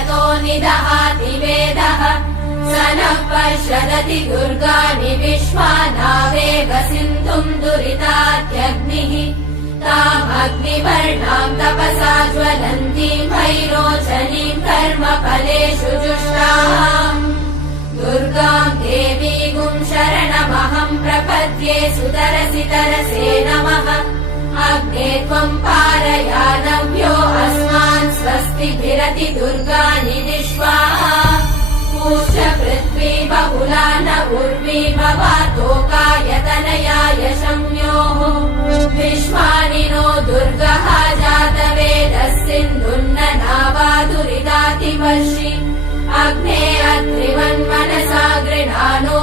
यतो निदहाति वेदः स नः पश्यदति दुर्गाणि विश्वानावेव सिन्धुम् दुरितात्यग्निः तामग्निवर्णाम् तपसा ज्वलन्तीम् भैरोचनीम् कर्मफलेषु जुष्टाम् दुर्गाम् देवीगुम् शरणमहम् प्रपद्ये सुतरसि तरसे नमः अग्ने त्वम् पारयानव्यो अस्मान् स्वस्तिभिरति दुर्गाणि विश्वा पूष्य पृथ्वी बहुला न उर्वी भवातोकायतनयाय शम्योः विश्वानि नो दुर्गः जातवेदः सिन्धुन्न नावा दुरितातिवर्षि अग्ने अत्रिवन्मनसा गृणानो